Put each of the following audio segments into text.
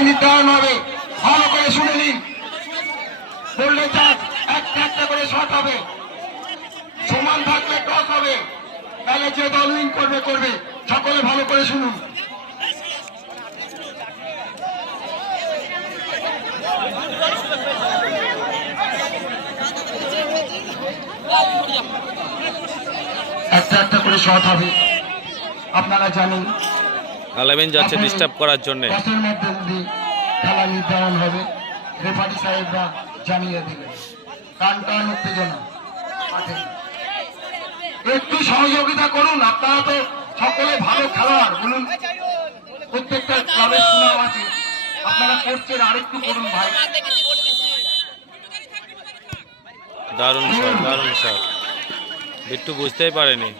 খেলায় নির্ধারণ হবে। ভালো করে শুনে নিন। বললে চার একটা একটা করে শট হবে, সমান থাকলে টস হবে, তাহলে যে দল উইন করবে করবে। সকলে ভালো করে শুনুন। একটা একটা করে শট হবে, আপনারা জানেন। 11 যাচ্ছে ডিস্টার্ব করার জন্য। টসের মধ্যে দিয়ে খেলা নির্ধারণ হবে, রেফারি সাহেবরা জানিয়ে দিলেন। টান টান উত্তেজনা মাঠে। একটু সহযোগিতা করুন, আপনারা তো সকলে ভালো খেলোয়াড়। বলুন, প্রত্যেকটা ক্লাবের সুনাম আছে, আপনারা করছেন, আরেকটু করুন ভাই। দারুণ শট, দারুণ শট। বিট্টু বুঝতেই পারেনি।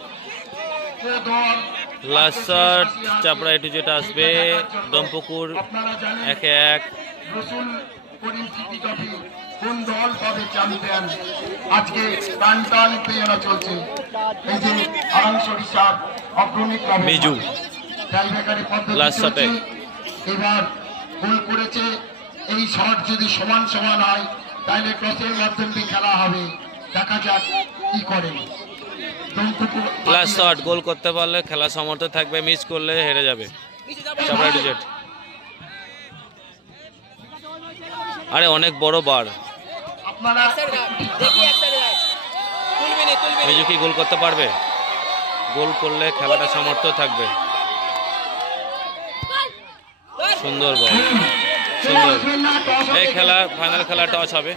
লাস্ট শট চাপড়া এটু যেটা আসবে, দমপুকুর 1-1। রসুল করিম সিটি ট্রফি কোন দল পাবে চ্যাম্পিয়ন? আজকে টান টান উত্তেজনা চলছে। এই যে আরামসরিষার অগ্রণী ক্লাব মিজু টাইব্রেকারে পদ্ধতি লাস্ট শটে চলছে। এবার গোল করেছে। এই শট যদি সমান সমান হয় তাহলে টসের মাধ্যমে খেলা হবে। দেখা যাক কি করেন। লাস্ট শট গোল করতে পারলে খেলা সমর্থ থাকবে, মিস করলে হেরে যাবে চাপড়া এটু জেড। আরে অনেক বড় বার। মিজু কি গোল করতে পারবে? গোল করলে খেলাটা সমর্থ থাকবে। সুন্দর বল, সুন্দর। এই খেলা ফাইনাল খেলা টস হবে।